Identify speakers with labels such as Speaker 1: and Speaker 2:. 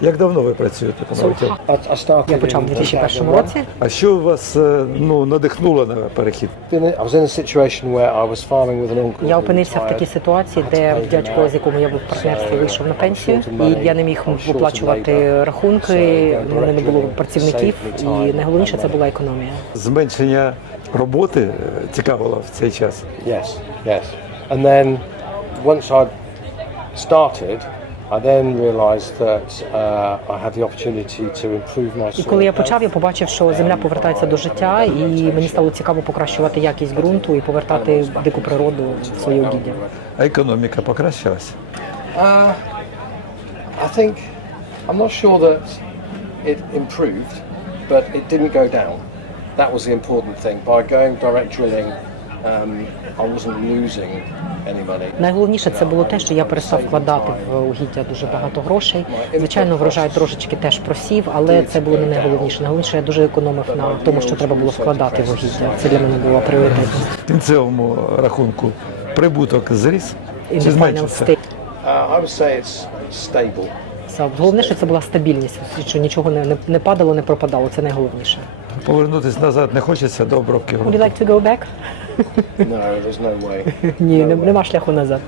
Speaker 1: Як давно ви працюєте по науці?
Speaker 2: Я почав у
Speaker 3: in
Speaker 2: 2001 році.
Speaker 1: А що вас е, ну, надихнуло на перехід?
Speaker 2: Я опинився в такій ситуації, де дядько, з якому я був в партнерстві, вийшов на пенсію, і я не міг виплачувати рахунки. У мене не було працівників, і найголовніше це була економія.
Speaker 1: Зменшення роботи е, цікавило в цей час.
Speaker 3: Yes, yes. And then once I started, I then realised that uh, I had the opportunity to improve my
Speaker 2: І коли я почав, я побачив, що земля повертається до життя, і мені стало цікаво покращувати якість ґрунту і повертати дику природу в своє угіддя.
Speaker 1: А економіка покращилась?
Speaker 3: Uh, I think I'm not sure that it improved, but it didn't go down. That was the important thing. By going direct drilling, I wasn't losing any money.
Speaker 2: Найголовніше це було те, що я перестав вкладати в угіддя дуже багато грошей. Звичайно, врожай трошечки теж просів, але це було не найголовніше. Найголовніше я дуже економив на тому, що треба було вкладати в угіддя. Це для мене було пріоритетом.
Speaker 1: В кінцевому рахунку прибуток зріс чи зменшився?
Speaker 3: Uh, I would say it's stable.
Speaker 2: Це Головне, що це була стабільність, що нічого не, не падало, не пропадало. Це найголовніше.
Speaker 1: Повернутися назад не хочеться до обробки
Speaker 2: Would you like to go back?
Speaker 3: No, there's no way.
Speaker 2: Ні,
Speaker 3: No
Speaker 2: нема шляху назад.